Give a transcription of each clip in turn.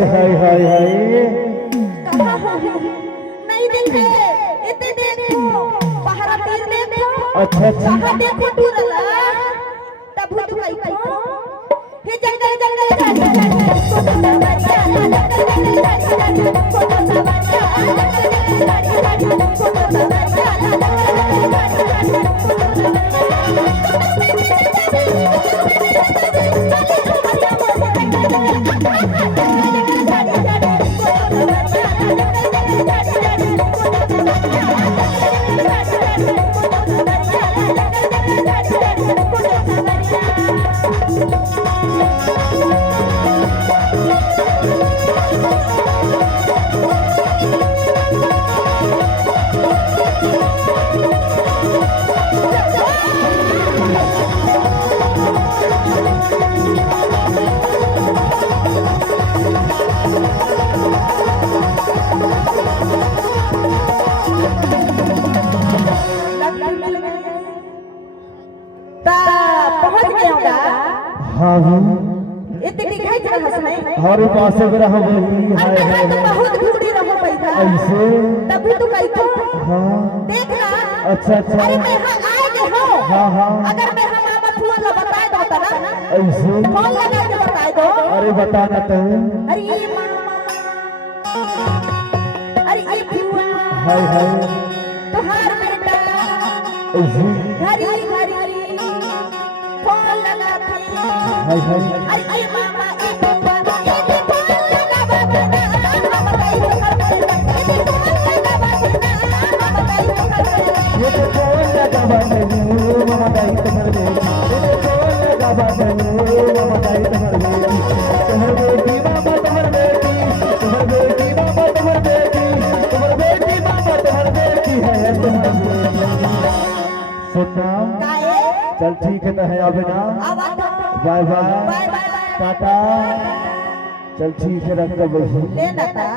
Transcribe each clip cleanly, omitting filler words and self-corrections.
हाय हाय हाय नहीं देखे इतने देखो बाहर तीर देखो अच्छा अच्छा कहां देखो टूरला तब भूत भाई को हे जंगल जंगल गाड़ी गाड़ी फोटो सवारिया जंगल जंगल गाड़ी गाड़ी फोटो सवारिया जंगल जंगल गाड़ी गाड़ी फोटो सवारिया जंगल गाड़ी गाड़ी फोटो हाँ हाँ इतनी दिखाई दे रहा है हमारे पास से रहा वही हाय हाय तो बहुत भूड़ी रहो पैसा ऐसे तब तो कही तो हाँ देखना अच्छा अच्छा अरे मैं आए हो हाँ हाँ अगर मैं हम मामा फोन ला बताए दो ना ऐसे फोन लगा के बताए दो अरे बताना तो अरे ये मामा अरे ये फुआ हाय हाय तोहार बेटा ऐसे घरी घरी फोन लगा हाय हाय अरे ये मामा ये फुआ ये फोन लगा बताना हम बताई तो कर ये फोन लगा बताना हम बताई तो कर ये तो कौन लगा बाबू मामा दाई तुम्हारे ये तो कौन लगा बाबू मामा दाई तुम्हारे बेटी मामा तुम्हारे बेटी तुम्हारे बेटी मामा तुम्हारे बेटी मामा तुम्हारे बेटी है तुम्हारे सुनना काए चल ठीक है तो है अभी ना आवाज बाय बाय बाय बाय टाटा चल ठीक है रख दो लेना था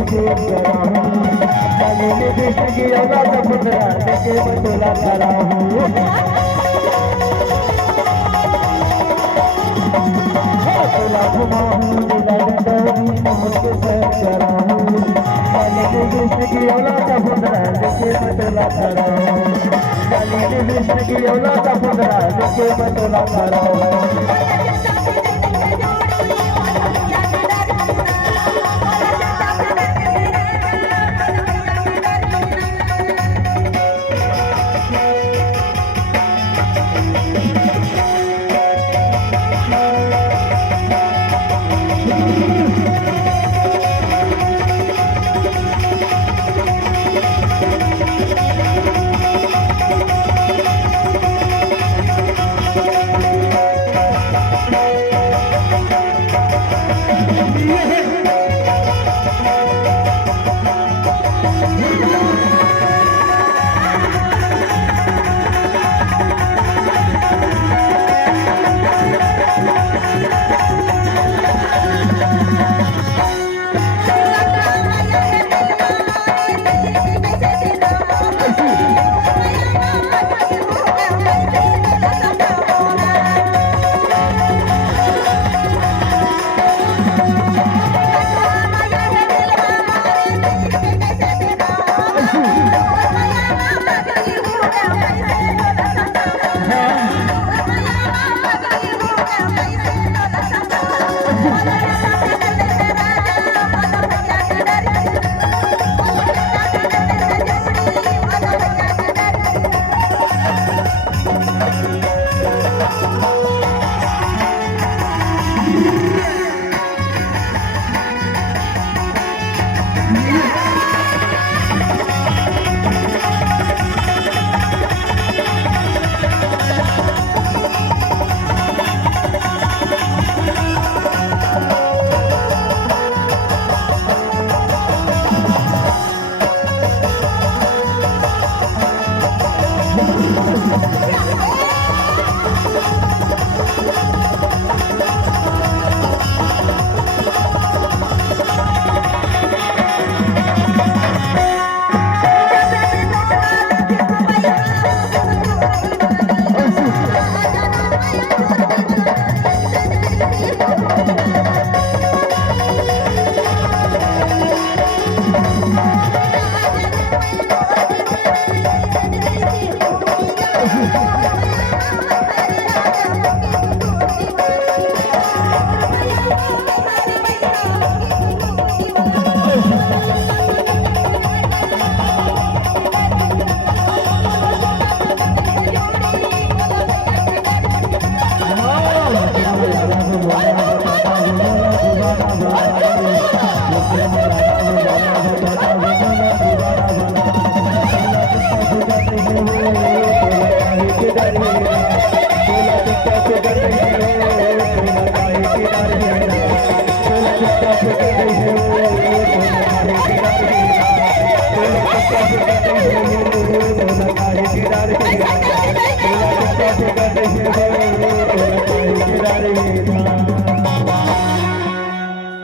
तुझे कराऊं काली लिपस्टिक की औला का पुतला लेके मैं तोला कराऊं तोला घुमाऊं लीला डंडोरी मोहन के सैर कराऊं काली लिपस्टिक की औला का पुतला लेके मैं तोला कराऊं काली लिपस्टिक की औला का पुतला लेके मैं तोला कराऊं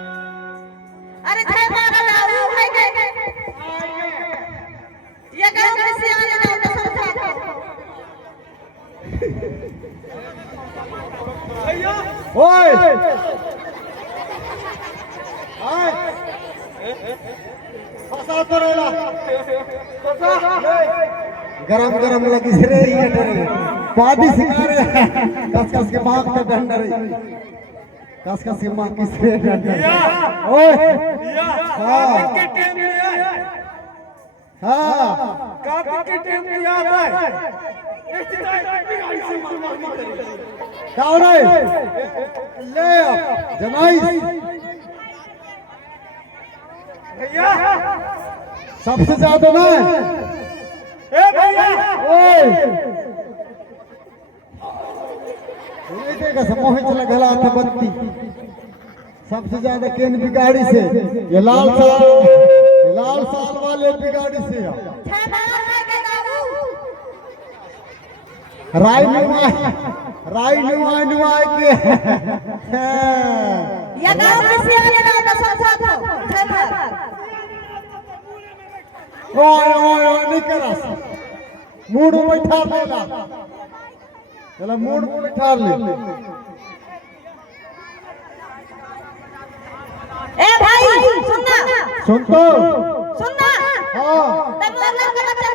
अरे जय माता लाऊ है के ये गांव में से आने ना तो समझा ओए आय फसा तो रेला गरम गरम लगी रे ये डरे पादी सिंगारे कस कस के मांग पे डंडर कस कस के मांग किस रे डंडर ओए हां के टाइम में है हां कब के टाइम में याद है इस टाइम पे ऐसे मारनी करेगी क्या हो रहा है ले जनाई भैया सबसे ज्यादा ना ए भैया ओए नहीं देगा समोहित लगला था बत्ती सबसे ज्यादा केन बिगाड़ी से ये लाल साल वाले बिगाड़ी से जय माता के लाऊ राई नुआई के ये गांव में से आने ना तो समझा जय माता ओए ओए ओए नहीं करस मूड में बैठा लेला चला मूड में बैठा ले ए भाई सुनना सुन तो सुनना हां तब मोर लड़का बच्चा